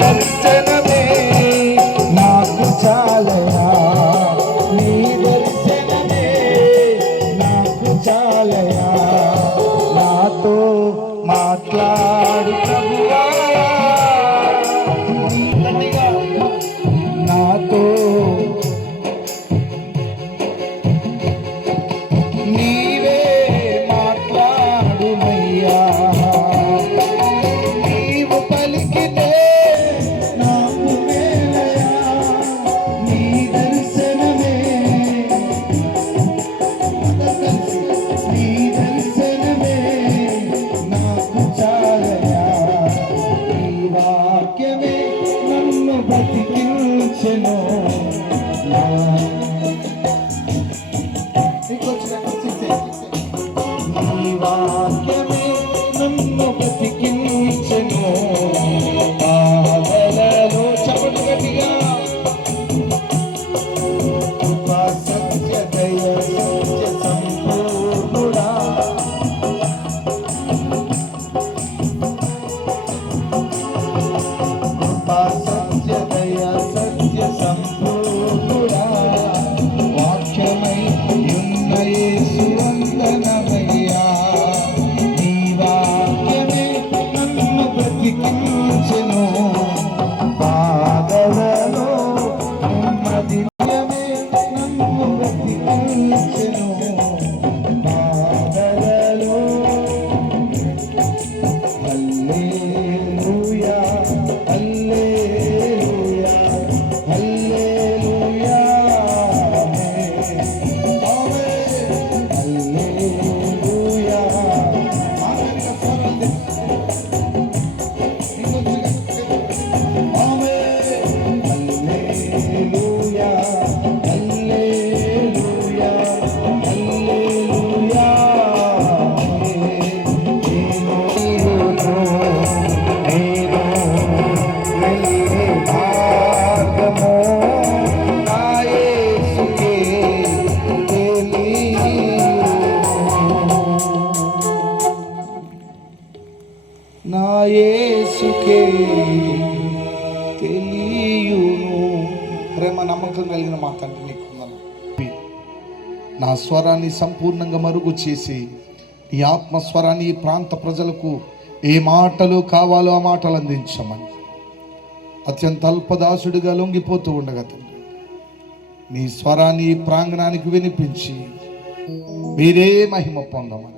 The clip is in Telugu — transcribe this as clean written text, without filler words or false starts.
దర్శనమే నాకు చాలయా, నీ దర్శనమే నాకు చాలయా. నాతో మాట్లాడు ప్రభువా, నాతో నీవే మాట్లాడుమయ్యా. నీవు పలికితే నాకు మేలయా, నీ దర్శనమే, నీ దర్శనమే నాకు చాలయా. నీ వాక్యమే నన్ను బ్రతికించెను. నీ వాక్యమే నన్ను బ్రతికించెను. బాధలలో చపటు గట్టిగా కృపా సత్య దయ సత్య సంపూర్ణుడా, కృపా సత్య దయ సత్య సంపూర్ణుడా, వాక్యమై ఉన్న యేసు వందనమయ్యా. నీ వాక్యమే నన్ను బ్రతికించెను. బాధలలో నెమ్మదియమే నన్ను బ్రతికించెను. బాధలలో హల్లెలూయా, హల్లెలూయా, హల్లెలూయా, ఆమేన్, హల్లెలూయా. ఆమెన్ కఫరంది ఆమేన్, హల్లెలూయా, హల్లెలూయా, హల్లెలూయా. నా యేసుకే తెలియును. ప్రేమ నమ్మకం కలిగిన మా తండ్రి నీకు వందనాలు. నా స్వరాన్ని సంపూర్ణంగా మరుగు చేసి ఈ ఆత్మస్వరాన్ని ఈ ప్రాంత ప్రజలకు ఏ మాటలు కావాలో ఆ మాటలు అందించమని అత్యంత అల్పదాసుడిగా లొంగిపోతూ ఉండగా తండ్రి, నీ స్వరాన్ని ఈ ప్రాంగణానికి వినిపించి మీరే మహిమ పొందమని